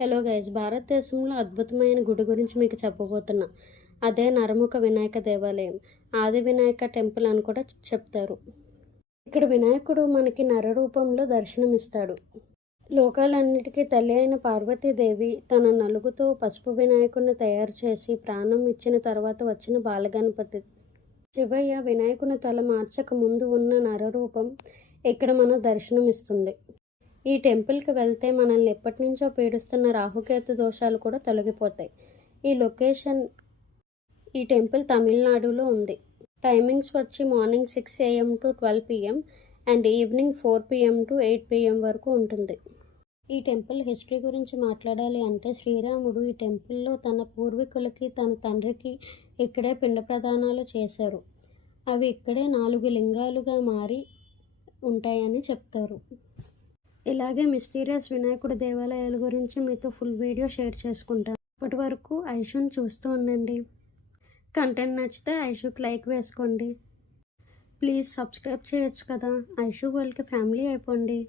Hello guys, భారతదేశంలో అద్భుతమైన గుడి గురించి మీకు చెప్పబోతున్నా. అదే నరముఖ వినాయక దేవాలయం. ఆది వినాయక టెంపుల్ అని కూడా చెప్తారు. ఇక్కడ వినాయకుడు మనకి నర రూపంలో దర్శనమిస్తాడు. లోకాలన్నిటికీ తల్లి అయిన పార్వతీదేవి తన నలుగుతో పసుపు వినాయకుడిని తయారు చేసి ప్రాణం ఇచ్చిన తర్వాత వచ్చిన బాలగణపతి. శివయ్య వినాయకుని తల మార్చక ముందు ఉన్న నరరూపం ఇక్కడ మన దర్శనమిస్తుంది. ఈ టెంపుల్కి వెళ్తే మనల్ని ఎప్పటి నుంచో పీడిస్తున్న రాహుకేతు దోషాలు కూడా తొలగిపోతాయి. ఈ టెంపుల్ తమిళనాడులో ఉంది. టైమింగ్స్ వచ్చి morning 6 AM to 12 PM and evening 4 PM to 8 PM వరకు ఉంటుంది. ఈ టెంపుల్ హిస్టరీ గురించి మాట్లాడాలి అంటే శ్రీరాముడు ఈ టెంపుల్లో తన పూర్వీకులకి తన తండ్రికి ఇక్కడే పిండ ప్రదానాలు చేశారు. అవి ఇక్కడే 4 లింగాలుగా మారి ఉంటాయని చెప్తారు. ఇలాగే మిస్టీరియస్ వినాయకుడి దేవాలయాల గురించి మీతో ఫుల్ వీడియో షేర్ చేసుకుంటాను. అప్పటి వరకు ఐషుని చూస్తూ ఉండండి. కంటెంట్ నచ్చితే ఐషుకి లైక్ వేసుకోండి. ప్లీజ్ సబ్స్క్రైబ్ చేయొచ్చు కదా. ఐషు వరల్డ్కి ఫ్యామిలీ అయిపోండి.